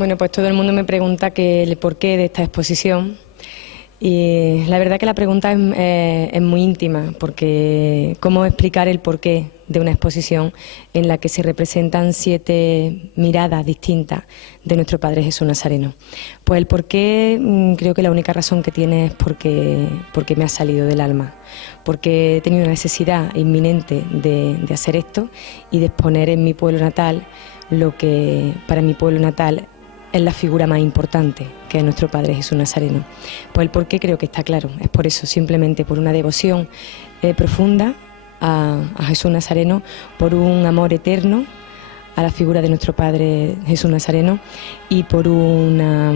Bueno, pues todo el mundo me pregunta el porqué de esta exposición y la verdad que la pregunta es muy íntima, porque ¿cómo explicar el porqué de una exposición en la que se representan 7 miradas distintas de nuestro Padre Jesús Nazareno? Pues el porqué, creo que la única razón que tiene es porque me ha salido del alma, porque he tenido una necesidad inminente de hacer esto y de exponer en mi pueblo natal lo que para mi pueblo natal es la figura más importante, que es nuestro Padre Jesús Nazareno. Pues el porqué creo que está claro, es por eso, simplemente por una devoción profunda a Jesús Nazareno, por un amor eterno a la figura de nuestro Padre Jesús Nazareno y por una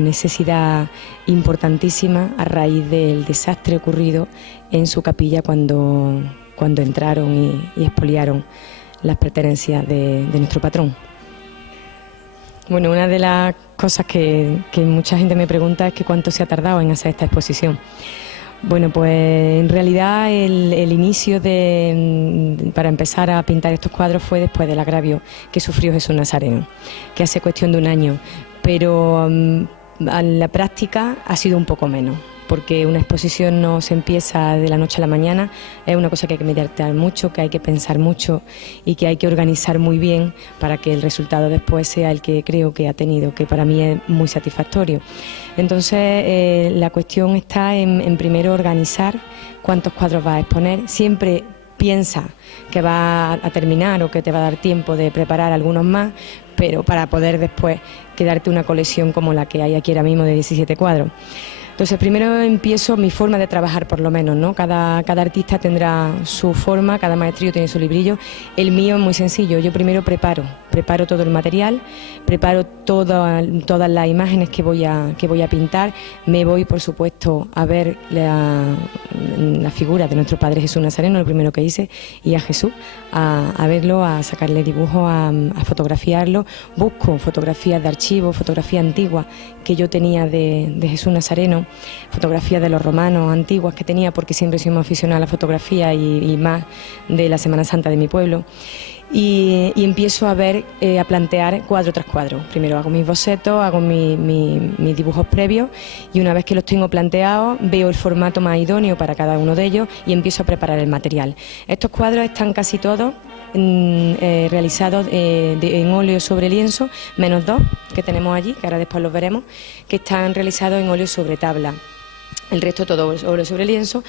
necesidad importantísima a raíz del desastre ocurrido en su capilla cuando entraron y expoliaron las pertenencias de nuestro patrón. Bueno, una de las cosas que mucha gente me pregunta es que cuánto se ha tardado en hacer esta exposición. Bueno, pues en realidad el inicio para empezar a pintar estos cuadros fue después del agravio que sufrió Jesús Nazareno, que hace cuestión de un año, pero a la práctica ha sido un poco menos, porque una exposición no se empieza de la noche a la mañana, es una cosa que hay que meditar mucho, que hay que pensar mucho y que hay que organizar muy bien para que el resultado después sea el que creo que ha tenido, que para mí es muy satisfactorio. Entonces la cuestión está en primero organizar cuántos cuadros vas a exponer. Siempre piensa que va a terminar o que te va a dar tiempo de preparar algunos más, pero para poder después quedarte una colección como la que hay aquí ahora mismo de 17 cuadros. Entonces, primero empiezo mi forma de trabajar, por lo menos, ¿no? Cada artista tendrá su forma, cada maestrillo tiene su librillo. El mío es muy sencillo. Yo primero preparo todo el material, preparo todas las imágenes que voy a pintar. Me voy, por supuesto, a ver la figura de nuestro Padre Jesús Nazareno, lo primero que hice, y a Jesús, a verlo, a sacarle dibujos, a fotografiarlo. Busco fotografías de archivo, fotografías antiguas que yo tenía de Jesús Nazareno, fotografías de los romanos antiguas que tenía, porque siempre soy muy aficionada a la fotografía y más de la Semana Santa de mi pueblo. Y empiezo a plantear cuadro tras cuadro. Primero hago mis bocetos, hago mis dibujos previos y una vez que los tengo planteados veo el formato más idóneo para cada uno de ellos y empiezo a preparar el material. Estos cuadros están casi todos realizados en óleo sobre lienzo, menos 2 que tenemos allí, que ahora después los veremos, que están realizados en óleo sobre tabla. El resto todo óleo sobre lienzo,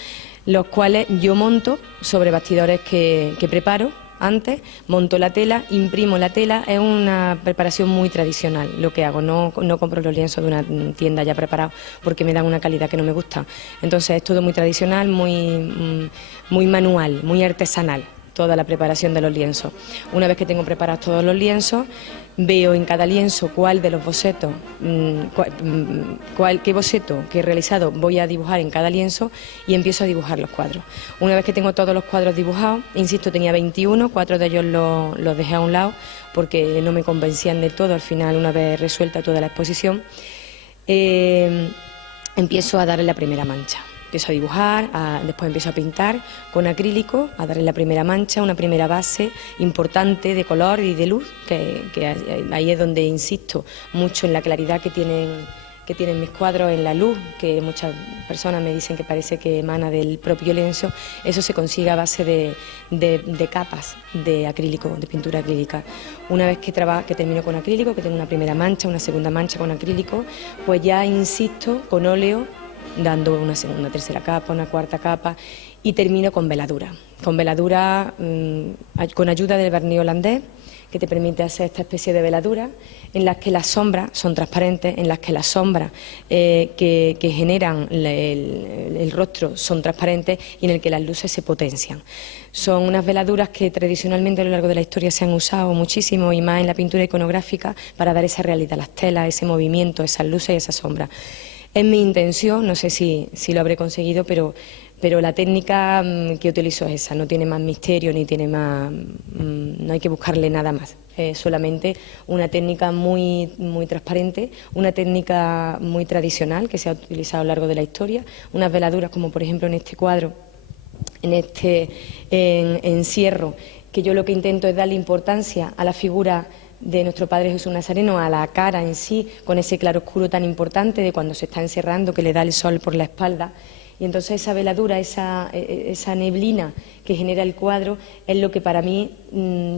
los cuales yo monto sobre bastidores que preparo. Antes monto la tela, imprimo la tela, es una preparación muy tradicional lo que hago, no compro los lienzos de una tienda ya preparados porque me dan una calidad que no me gusta. Entonces es todo muy tradicional, muy manual, muy artesanal, toda la preparación de los lienzos. Una vez que tengo preparados todos los lienzos, veo en cada lienzo cuál de los bocetos, qué boceto que he realizado voy a dibujar en cada lienzo y empiezo a dibujar los cuadros. Una vez que tengo todos los cuadros dibujados, insisto, tenía 21, 4 de ellos los dejé a un lado porque no me convencían del todo. Al final, una vez resuelta toda la exposición, empiezo a darle la primera mancha. Empiezo a dibujar, después empiezo a pintar con acrílico, a darle la primera mancha, una primera base importante de color y de luz, que ahí es donde insisto mucho en la claridad que tienen mis cuadros, en la luz, que muchas personas me dicen que parece que emana del propio lienzo. Eso se consigue a base de capas de acrílico, de pintura acrílica. Una vez que termino con acrílico, que tengo una primera mancha, una segunda mancha con acrílico, pues ya insisto con óleo, dando una segunda, tercera capa, una cuarta capa y termino con veladura. Con veladura, con ayuda del barniz holandés, que te permite hacer esta especie de veladura en las que las sombras son transparentes, en las que las sombras que generan el rostro son transparentes y en el que las luces se potencian. Son unas veladuras que tradicionalmente a lo largo de la historia se han usado muchísimo y más en la pintura iconográfica para dar esa realidad a las telas, ese movimiento, esas luces y esas sombras. Es mi intención, no sé si lo habré conseguido, pero la técnica que utilizo es esa, no tiene más misterio ni tiene más, no hay que buscarle nada más. Es solamente una técnica muy transparente, una técnica muy tradicional que se ha utilizado a lo largo de la historia, unas veladuras como por ejemplo en este cuadro, en este encierro, que yo lo que intento es darle importancia a la figura de nuestro Padre Jesús Nazareno a la cara en sí, con ese claroscuro tan importante de cuando se está encerrando, que le da el sol por la espalda. Y entonces esa veladura, esa neblina que genera el cuadro es lo que para mí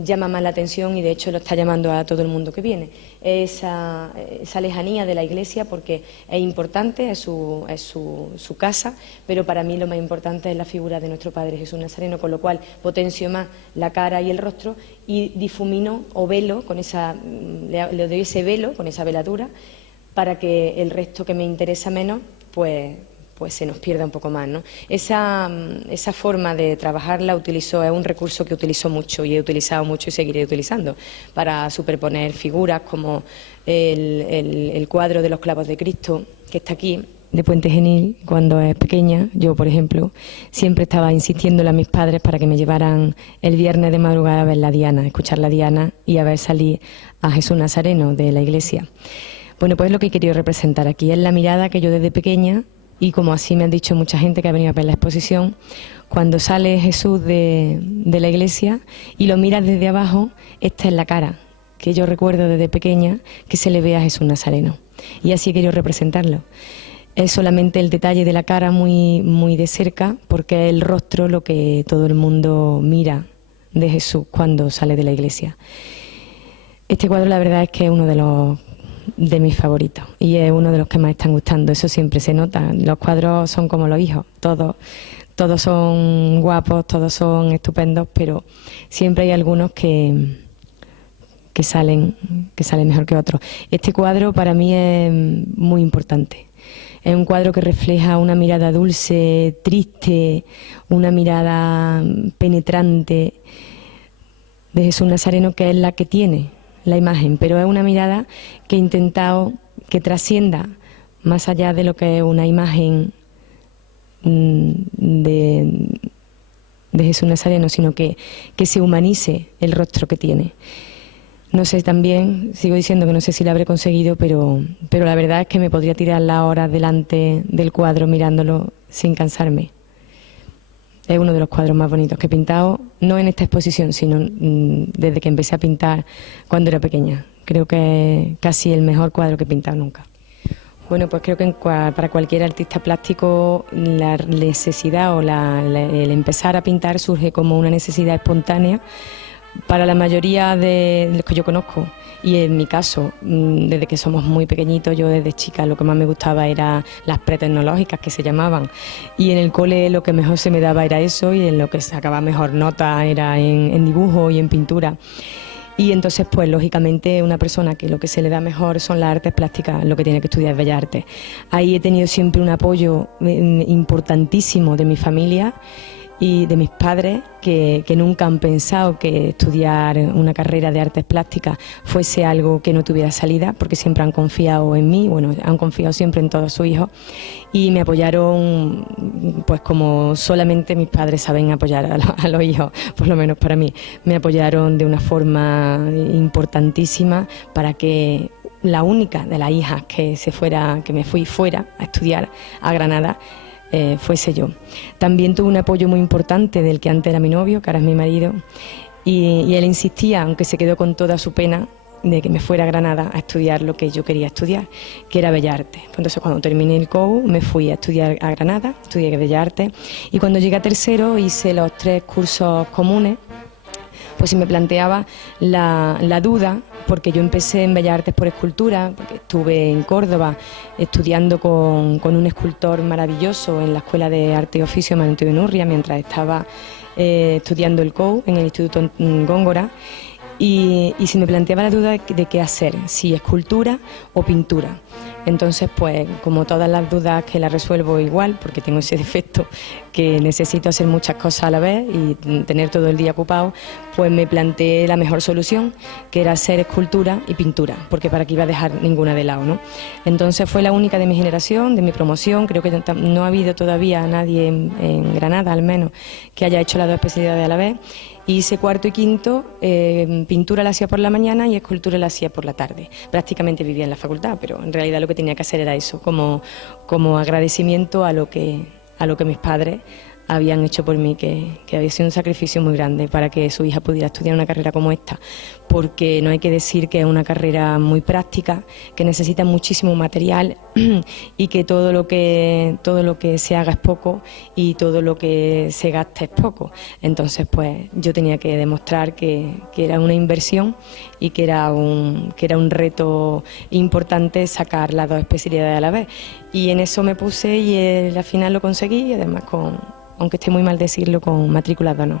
llama más la atención, y de hecho lo está llamando a todo el mundo que viene. Esa lejanía de la iglesia, porque es importante, es su casa, pero para mí lo más importante es la figura de nuestro Padre Jesús Nazareno, con lo cual potencio más la cara y el rostro y difumino o velo, le doy ese velo con esa veladura, para que el resto que me interesa menos, pues se nos pierda un poco más, ¿no? Esa forma de trabajar es un recurso que utilizo mucho y he utilizado mucho y seguiré utilizando para superponer figuras como el cuadro de los clavos de Cristo, que está aquí, de Puente Genil. Cuando es pequeña, yo, por ejemplo, siempre estaba insistiéndole a mis padres para que me llevaran el viernes de madrugada a ver la Diana, a escuchar la Diana y a ver salir a Jesús Nazareno de la iglesia. Bueno, pues lo que he querido representar aquí es la mirada que yo desde pequeña, y como así me han dicho mucha gente que ha venido a ver la exposición, cuando sale Jesús de la iglesia y lo miras desde abajo, esta es la cara que yo recuerdo desde pequeña que se le ve a Jesús Nazareno. Y así he querido representarlo. Es solamente el detalle de la cara muy, muy de cerca, porque es el rostro lo que todo el mundo mira de Jesús cuando sale de la iglesia. Este cuadro la verdad es que es uno de mis favoritos y es uno de los que más están gustando. Eso siempre se nota. Los cuadros son como los hijos, todos son guapos, todos son estupendos, pero siempre hay algunos que salen mejor que otros. Este cuadro para mí es muy importante. Es un cuadro que refleja una mirada dulce, triste, una mirada penetrante de Jesús Nazareno, que es la que tiene la imagen, pero es una mirada que he intentado que trascienda más allá de lo que es una imagen de Jesús Nazareno, sino que se humanice el rostro que tiene. No sé, también sigo diciendo que no sé si lo habré conseguido, pero la verdad es que me podría tirar las horas delante del cuadro mirándolo sin cansarme. Es uno de los cuadros más bonitos que he pintado, no en esta exposición, sino desde que empecé a pintar cuando era pequeña. Creo que es casi el mejor cuadro que he pintado nunca. Bueno, pues creo que para cualquier artista plástico la necesidad o el empezar a pintar surge como una necesidad espontánea para la mayoría de los que yo conozco. Y en mi caso, desde que somos muy pequeñitos, yo desde chica lo que más me gustaba era las pretecnológicas, que se llamaban, y en el cole lo que mejor se me daba era eso, y en lo que sacaba mejor nota era en dibujo y en pintura. Y entonces, pues lógicamente, una persona que lo que se le da mejor son las artes plásticas, lo que tiene que estudiar es Bellas Artes. Ahí he tenido siempre un apoyo importantísimo de mi familia y de mis padres, que nunca han pensado que estudiar una carrera de artes plásticas fuese algo que no tuviera salida, porque siempre han confiado en mí, bueno, han confiado siempre en todos sus hijos, y me apoyaron, pues como solamente mis padres saben apoyar a los hijos, por lo menos para mí. Me apoyaron de una forma importantísima para que la única de las hijas que me fui fuera a estudiar a Granada fuese yo. También tuve un apoyo muy importante del que antes era mi novio, que ahora es mi marido, y él insistía, aunque se quedó con toda su pena, de que me fuera a Granada a estudiar lo que yo quería estudiar, que era Bellas Artes. Entonces, cuando terminé el COU, me fui a estudiar a Granada, estudié Bellas Artes, y cuando llegué a tercero hice los 3 cursos comunes. Pues si me planteaba la duda, porque yo empecé en Bellas Artes por escultura, porque estuve en Córdoba estudiando con un escultor maravilloso en la Escuela de Arte y Oficio Manutio Benurria, mientras estaba estudiando el COU en el Instituto Góngora, y si me planteaba la duda de qué hacer, si escultura o pintura. Entonces, pues como todas las dudas que las resuelvo igual, porque tengo ese defecto que necesito hacer muchas cosas a la vez y tener todo el día ocupado, pues me planteé la mejor solución, que era hacer escultura y pintura, porque para qué iba a dejar ninguna de lado, ¿no? Entonces fue la única de mi generación, de mi promoción. Creo que no ha habido todavía nadie en Granada, al menos, que haya hecho las 2 especialidades a la vez. Hice cuarto y quinto, pintura la hacía por la mañana y escultura la hacía por la tarde. Prácticamente vivía en la facultad, pero en realidad lo que tenía que hacer era eso, como agradecimiento a lo que mis padres habían hecho por mí, que había sido un sacrificio muy grande para que su hija pudiera estudiar una carrera como esta, porque no hay que decir que es una carrera muy práctica, que necesita muchísimo material y que todo lo que se haga es poco y todo lo que se gasta es poco. Entonces, pues yo tenía que demostrar que era una inversión y que era un reto importante sacar las dos especialidades a la vez. Y en eso me puse y al final lo conseguí, y además aunque esté muy mal decirlo, con matrícula de honor.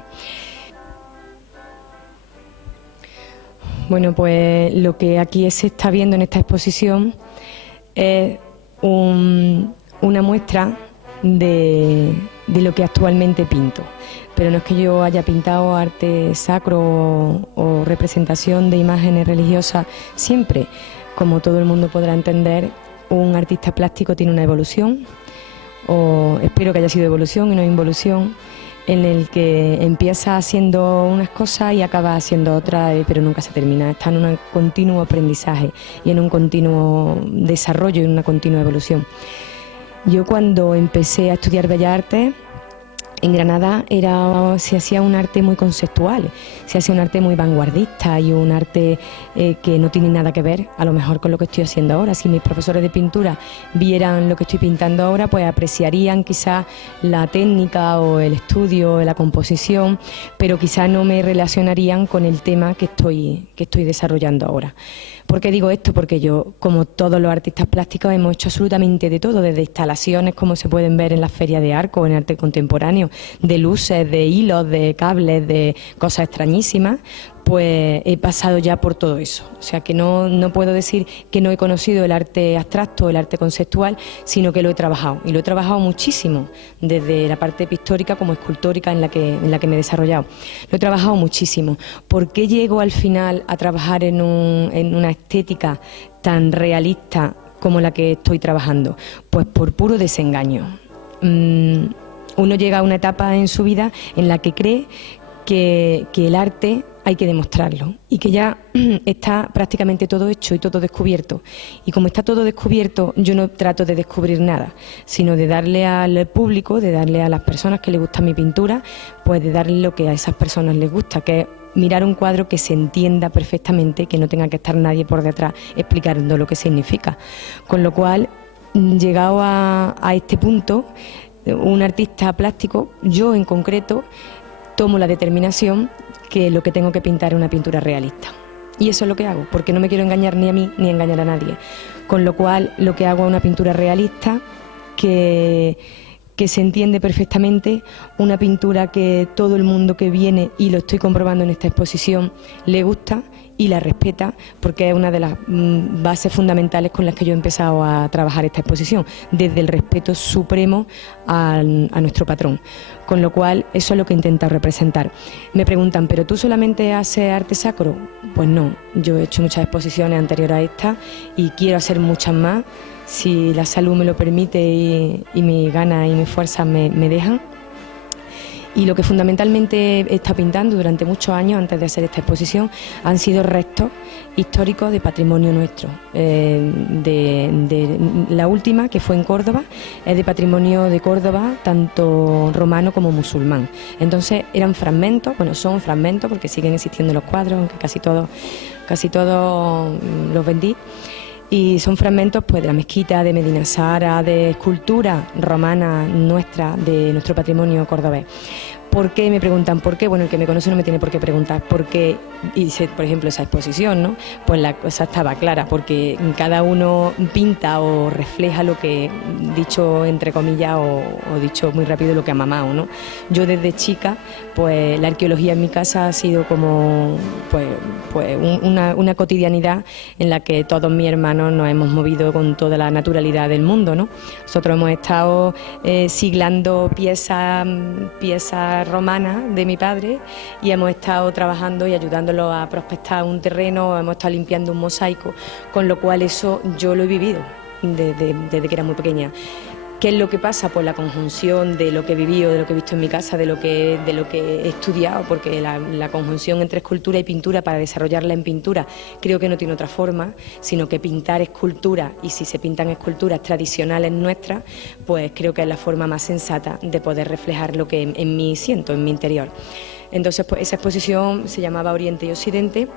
Bueno, pues lo que aquí se está viendo en esta exposición es una muestra de lo que actualmente pinto. Pero no es que yo haya pintado arte sacro o representación de imágenes religiosas siempre. Como todo el mundo podrá entender, un artista plástico tiene una evolución, o espero que haya sido evolución y no involución, en el que empieza haciendo unas cosas y acaba haciendo otras, pero nunca se termina. Está en un continuo aprendizaje y en un continuo desarrollo y en una continua evolución. Yo cuando empecé a estudiar Bellas Artes, en Granada se hacía un arte muy conceptual, se hacía un arte muy vanguardista y un arte que no tiene nada que ver a lo mejor con lo que estoy haciendo ahora. Si mis profesores de pintura vieran lo que estoy pintando ahora, pues apreciarían quizás la técnica o el estudio, la composición, pero quizás no me relacionarían con el tema que estoy desarrollando ahora. ¿Por qué digo esto? Porque yo, como todos los artistas plásticos, hemos hecho absolutamente de todo, desde instalaciones como se pueden ver en las ferias de Arco, en arte contemporáneo, de luces, de hilos, de cables, de cosas extrañísimas, pues he pasado ya por todo eso. O sea que no puedo decir que no he conocido el arte abstracto, el arte conceptual, sino que lo he trabajado. Y lo he trabajado muchísimo, desde la parte pictórica como escultórica en la que me he desarrollado. Lo he trabajado muchísimo. ¿Por qué llego al final a trabajar en una estética tan realista como la que estoy trabajando? Pues por puro desengaño. Uno llega a una etapa en su vida en la que cree que el arte hay que demostrarlo y que ya está prácticamente todo hecho y todo descubierto. Y como está todo descubierto, yo no trato de descubrir nada, sino de darle al público, de darle a las personas que les gusta mi pintura, pues de darle lo que a esas personas les gusta, que es mirar un cuadro que se entienda perfectamente, que no tenga que estar nadie por detrás explicando lo que significa. Con lo cual, llegado a este punto, un artista plástico, yo en concreto, tomo la determinación que lo que tengo que pintar es una pintura realista. Y eso es lo que hago, porque no me quiero engañar ni a mí ni engañar a nadie. Con lo cual, lo que hago es una pintura realista que se entiende perfectamente, una pintura que todo el mundo que viene, y lo estoy comprobando en esta exposición, le gusta y la respeta, porque es una de las bases fundamentales con las que yo he empezado a trabajar esta exposición, desde el respeto supremo a nuestro patrón. Con lo cual, eso es lo que he intentado representar. Me preguntan, ¿pero tú solamente haces arte sacro? Pues no, yo he hecho muchas exposiciones anteriores a esta y quiero hacer muchas más, si la salud me lo permite y mis ganas y mis fuerzas me dejan. Y lo que fundamentalmente he estado pintando durante muchos años antes de hacer esta exposición han sido restos históricos de patrimonio nuestro. De la última, que fue en Córdoba, es de patrimonio de Córdoba, tanto romano como musulmán. Entonces eran fragmentos, bueno, son fragmentos porque siguen existiendo los cuadros, aunque casi todos los vendí. Y son fragmentos pues de la mezquita, de Medina Sara, de escultura romana nuestra, de nuestro patrimonio cordobés. ¿Por qué? Me preguntan, ¿por qué? Bueno, el que me conoce no me tiene por qué preguntar. Porque hice, por ejemplo, esa exposición, ¿no? Pues la cosa estaba clara, porque cada uno pinta o refleja lo que, dicho entre comillas o dicho muy rápido, lo que ha mamado, ¿no? Yo desde chica, pues la arqueología en mi casa ha sido como pues una cotidianidad en la que todos mis hermanos nos hemos movido con toda la naturalidad del mundo, ¿no? Nosotros hemos estado siglando piezas romanas de mi padre y hemos estado trabajando y ayudándolo a prospectar un terreno, hemos estado limpiando un mosaico, con lo cual eso yo lo he vivido desde que era muy pequeña. ¿Qué es lo que pasa? Pues la conjunción de lo que he vivido, de lo que he visto en mi casa, de lo que he estudiado, porque la conjunción entre escultura y pintura, para desarrollarla en pintura, creo que no tiene otra forma, sino que pintar esculturas, y si se pintan esculturas tradicionales nuestras, pues creo que es la forma más sensata de poder reflejar lo que en mí siento, en mi interior. Entonces, pues esa exposición se llamaba Oriente y Occidente,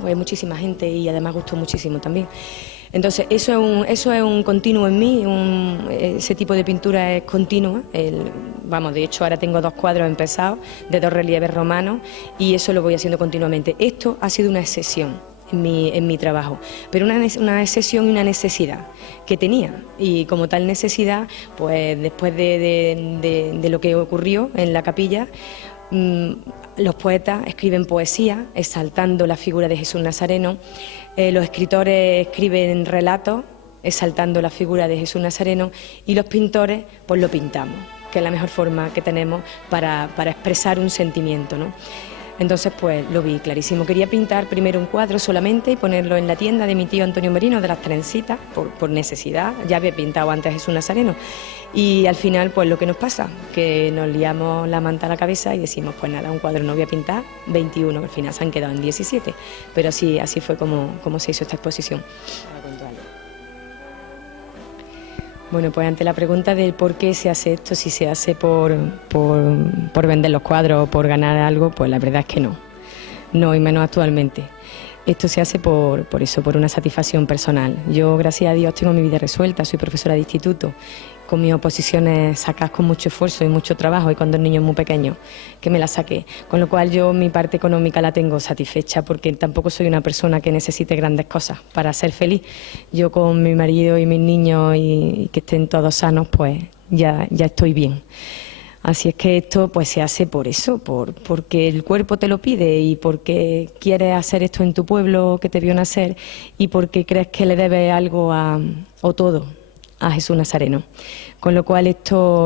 fue muchísima gente y además gustó muchísimo también. Entonces, eso es un continuo en mí, ese tipo de pintura es continua. De hecho, ahora tengo 2 cuadros empezados de 2 relieves romanos y eso lo voy haciendo continuamente. Esto ha sido una excepción en mi trabajo, pero una excepción y una necesidad que tenía, y como tal necesidad, pues después de lo que ocurrió en la capilla, los poetas escriben poesía exaltando la figura de Jesús Nazareno, los escritores escriben relatos exaltando la figura de Jesús Nazareno y los pintores pues lo pintamos, que es la mejor forma que tenemos para expresar un sentimiento, ¿no? Entonces pues lo vi clarísimo, quería pintar primero un cuadro solamente y ponerlo en la tienda de mi tío Antonio Merino de las trencitas, por necesidad. Ya había pintado antes a Jesús Nazareno y al final pues lo que nos pasa, que nos liamos la manta a la cabeza y decimos pues nada, un cuadro no voy a pintar, 21, que al final se han quedado en 17, pero así fue como se hizo esta exposición. Bueno, pues ante la pregunta del por qué se hace esto, si se hace por vender los cuadros o por ganar algo, pues la verdad es que no, y menos actualmente. Esto se hace por una satisfacción personal. Yo, gracias a Dios, tengo mi vida resuelta, soy profesora de instituto, con mis oposiciones sacadas con mucho esfuerzo y mucho trabajo y con 2 niños muy pequeños, que me las saqué. Con lo cual yo mi parte económica la tengo satisfecha, porque tampoco soy una persona que necesite grandes cosas para ser feliz. Yo con mi marido y mis niños y que estén todos sanos, pues ya estoy bien. Así es que esto pues se hace por eso, porque el cuerpo te lo pide y porque quieres hacer esto en tu pueblo que te vio nacer y porque crees que le debes algo o todo a Jesús Nazareno. Con lo cual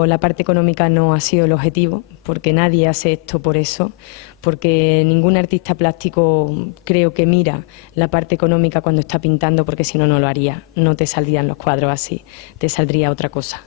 la parte económica no ha sido el objetivo, porque nadie hace esto por eso, porque ningún artista plástico creo que mira la parte económica cuando está pintando, porque si no, no lo haría, no te saldrían los cuadros así, te saldría otra cosa.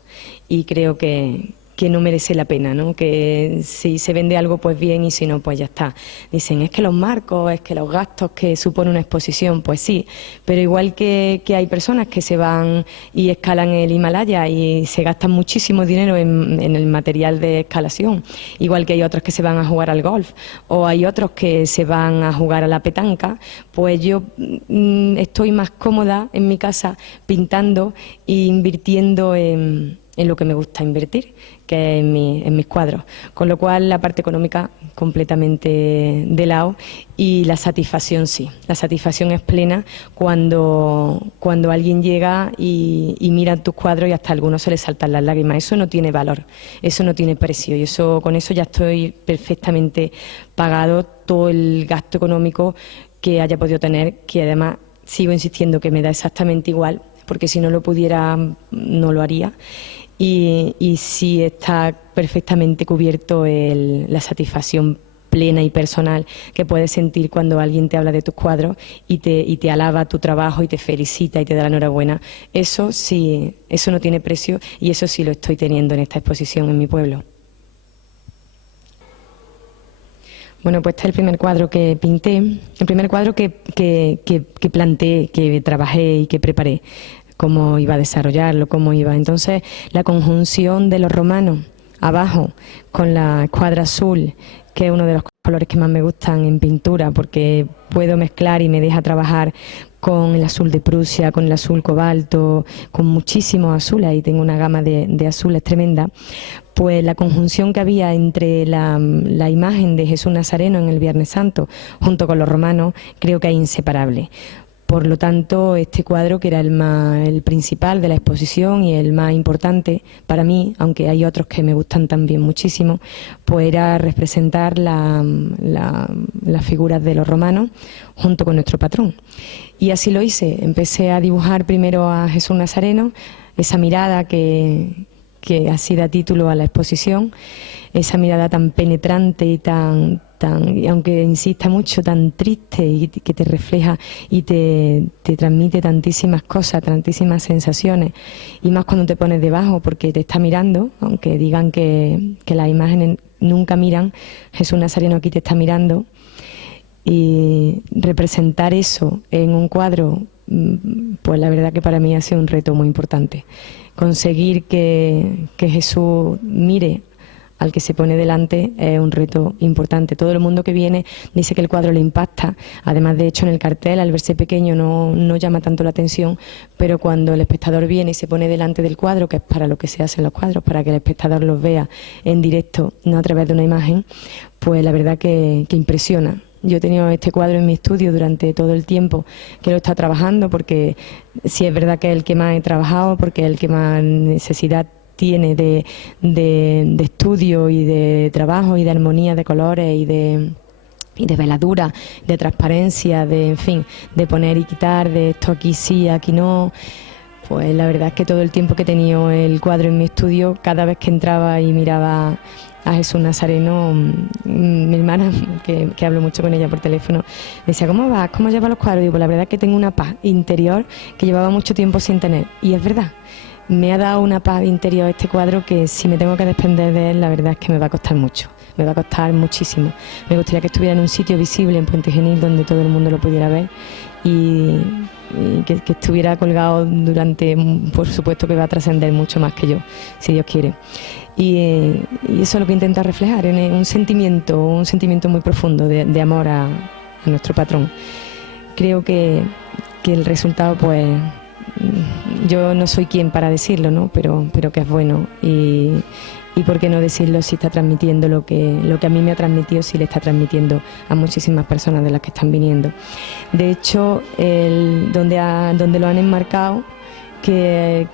Y creo que no merece la pena, ¿no? Que si se vende algo, pues bien, y si no, pues ya está. Dicen, es que los marcos, es que los gastos que supone una exposición, pues sí, pero igual que hay personas que se van y escalan el Himalaya y se gastan muchísimo dinero en el material de escalación, igual que hay otros que se van a jugar al golf, o hay otros que se van a jugar a la petanca, pues yo estoy más cómoda en mi casa pintando e invirtiendo en lo que me gusta invertir, que es en mis cuadros. Con lo cual la parte económica completamente de lado y la satisfacción sí. La satisfacción es plena cuando alguien llega y mira tus cuadros y hasta a algunos se les saltan las lágrimas. Eso no tiene valor, eso no tiene precio y con eso ya estoy perfectamente pagado todo el gasto económico que haya podido tener, que además sigo insistiendo que me da exactamente igual, porque si no lo pudiera no lo haría. Y sí está perfectamente cubierto la satisfacción plena y personal que puedes sentir cuando alguien te habla de tus cuadros y te alaba tu trabajo y te felicita y te da la enhorabuena. Eso sí, eso no tiene precio y eso sí lo estoy teniendo en esta exposición en mi pueblo. Bueno, pues este es el primer cuadro que pinté, el primer cuadro que planteé, que trabajé y que preparé, cómo iba a desarrollarlo, cómo iba. Entonces, la conjunción de los romanos abajo con la escuadra azul, que es uno de los colores que más me gustan en pintura, porque puedo mezclar y me deja trabajar con el azul de Prusia, con el azul cobalto, con muchísimos azules, ahí tengo una gama de azules tremenda. Pues la conjunción que había entre la imagen de Jesús Nazareno en el Viernes Santo junto con los romanos creo que es inseparable. Por lo tanto, este cuadro, que era el principal de la exposición y el más importante para mí, aunque hay otros que me gustan también muchísimo, pues era representar las figuras de los romanos junto con nuestro patrón. Y así lo hice. Empecé a dibujar primero a Jesús Nazareno, esa mirada que que así da título a la exposición, esa mirada tan penetrante y y aunque insista mucho, tan triste y que te refleja y te transmite tantísimas cosas, tantísimas sensaciones, y más cuando te pones debajo porque te está mirando, aunque digan que las imágenes nunca miran, Jesús Nazareno aquí te está mirando, y representar eso en un cuadro, pues la verdad que para mí ha sido un reto muy importante. Conseguir que Jesús mire al que se pone delante es un reto importante. Todo el mundo que viene dice que el cuadro le impacta. Además, de hecho, en el cartel, al verse pequeño, no llama tanto la atención, pero cuando el espectador viene y se pone delante del cuadro, que es para lo que se hacen los cuadros, para que el espectador los vea en directo, no a través de una imagen, pues la verdad que impresiona. Yo he tenido este cuadro en mi estudio durante todo el tiempo que lo he estado trabajando, porque sí es verdad que es el que más he trabajado, porque es el que más necesidad tiene de estudio y de trabajo y de armonía de colores y de veladura, de transparencia, en fin, de poner y quitar, de esto aquí sí, aquí no. Pues la verdad es que todo el tiempo que he tenido el cuadro en mi estudio, cada vez que entraba y miraba a Jesús Nazareno, mi hermana, que hablo mucho con ella por teléfono, me decía, ¿cómo vas? ¿Cómo llevas los cuadros? Y digo, pues la verdad es que tengo una paz interior que llevaba mucho tiempo sin tener. Y es verdad, me ha dado una paz interior este cuadro que si me tengo que desprender de él, la verdad es que me va a costar mucho. Me va a costar muchísimo. Me gustaría que estuviera en un sitio visible en Puente Genil donde todo el mundo lo pudiera ver y que estuviera colgado durante, por supuesto que va a trascender mucho más que yo, si Dios quiere. Y eso es lo que intenta reflejar, en un sentimiento muy profundo de amor a nuestro patrón. Creo que el resultado, pues, yo no soy quien para decirlo, ¿no? Pero que es bueno y por qué no decirlo si está transmitiendo lo que a mí me ha transmitido, si le está transmitiendo a muchísimas personas de las que están viniendo. De hecho, donde lo han enmarcado, que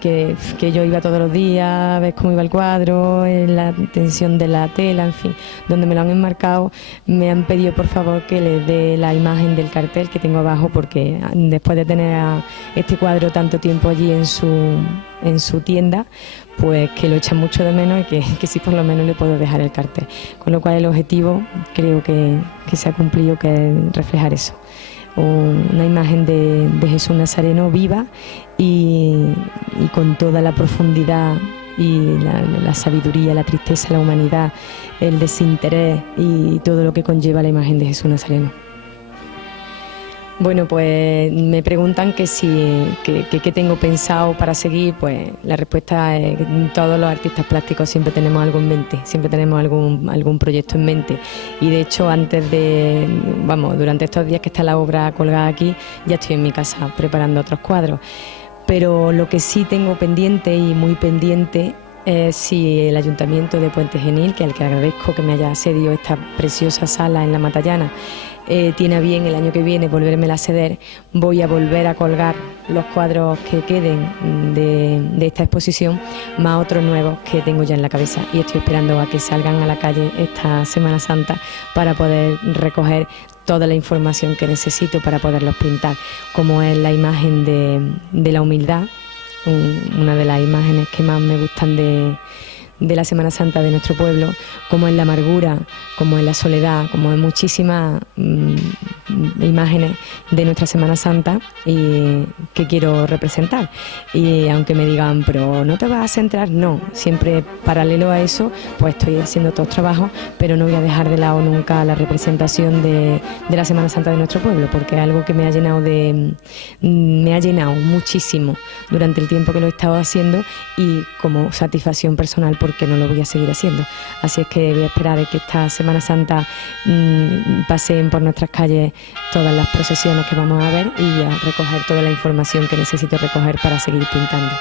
yo iba todos los días a ver cómo iba el cuadro, la tensión de la tela, en fin, donde me lo han enmarcado, me han pedido por favor que les dé la imagen del cartel que tengo abajo, porque después de tener a este cuadro tanto tiempo allí en su tienda, pues que lo echan mucho de menos y que sí por lo menos le puedo dejar el cartel. Con lo cual el objetivo creo que se ha cumplido, que es reflejar eso. Una imagen de Jesús Nazareno viva y con toda la profundidad y la sabiduría, la tristeza, la humanidad, el desinterés y todo lo que conlleva la imagen de Jesús Nazareno. Bueno, pues me preguntan que qué tengo pensado para seguir. Pues la respuesta es que todos los artistas plásticos siempre tenemos algo en mente, siempre tenemos algún proyecto en mente. Y de hecho, durante estos días que está la obra colgada aquí, ya estoy en mi casa preparando otros cuadros. Pero lo que sí tengo pendiente y muy pendiente es si el Ayuntamiento de Puente Genil, que al que agradezco que me haya cedido esta preciosa sala en la Matallana, tiene a bien el año que viene volvérmela a ceder, voy a volver a colgar los cuadros que queden de esta exposición, más otros nuevos que tengo ya en la cabeza, y estoy esperando a que salgan a la calle esta Semana Santa para poder recoger toda la información que necesito para poderlos pintar, como es la imagen de la humildad, una de las imágenes que más me gustan de la Semana Santa de nuestro pueblo, como en la amargura, como en la soledad, como en muchísimas imágenes de nuestra Semana Santa y que quiero representar. Y aunque me digan, pero no te vas a centrar, no, siempre paralelo a eso, pues estoy haciendo todos trabajos, pero no voy a dejar de lado nunca la representación de la Semana Santa de nuestro pueblo, porque es algo que me ha llenado muchísimo durante el tiempo que lo he estado haciendo y como satisfacción personal, porque no lo voy a seguir haciendo. Así es que voy a esperar a que esta Semana Santa pasen por nuestras calles todas las procesiones que vamos a ver y a recoger toda la información que necesito recoger para seguir pintando.